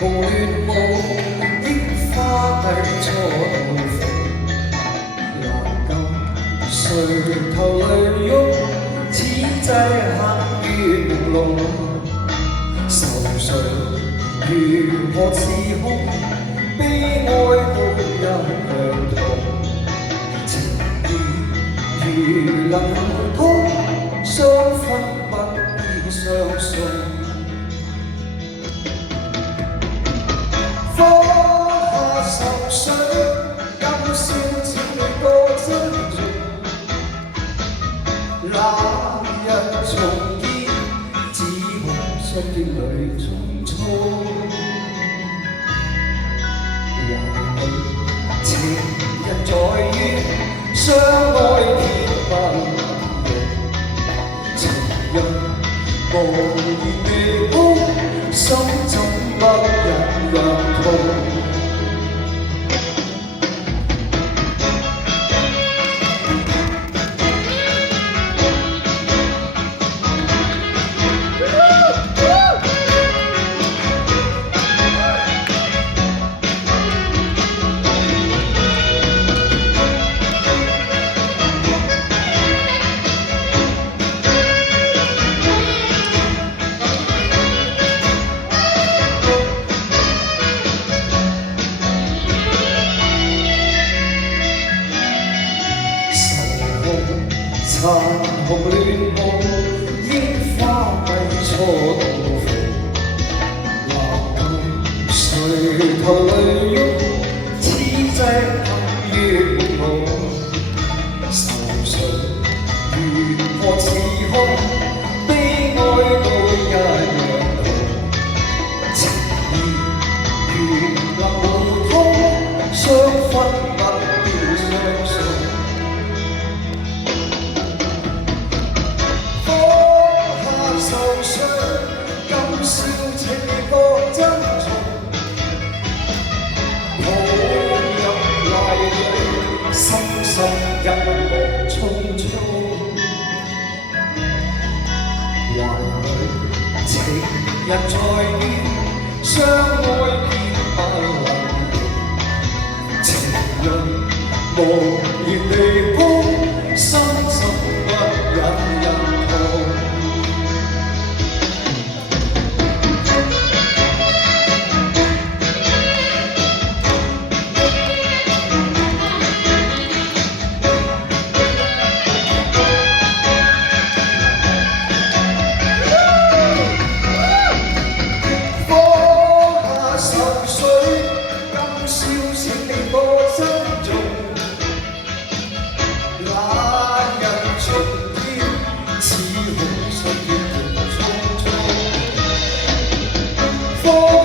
無亂舞，櫻花低錯到伏，難禁垂頭淚鬱，此際刻於朦朧。愁緒如何自控，悲哀都一樣痛。情意如能互通，相分不必相送。放下愁緒，今宵請你多珍重。那日重見，只恐相見裏匆匆。還未情人在於相愛天不容，情人無言離空，心怎不忍讓痛。殘紅亂舞，櫻花低錯到伏，難禁垂頭淚鬱，此際陷於朦朧。愁緒如何自控，悲哀都一樣痛。情意如能互通，相分不必相送。愁緒，今宵請你多珍重。抱入懷裏，深深一幕匆匆。懷裏情人在於相愛天不能容。情人無言離空，心怎不忍人痛。For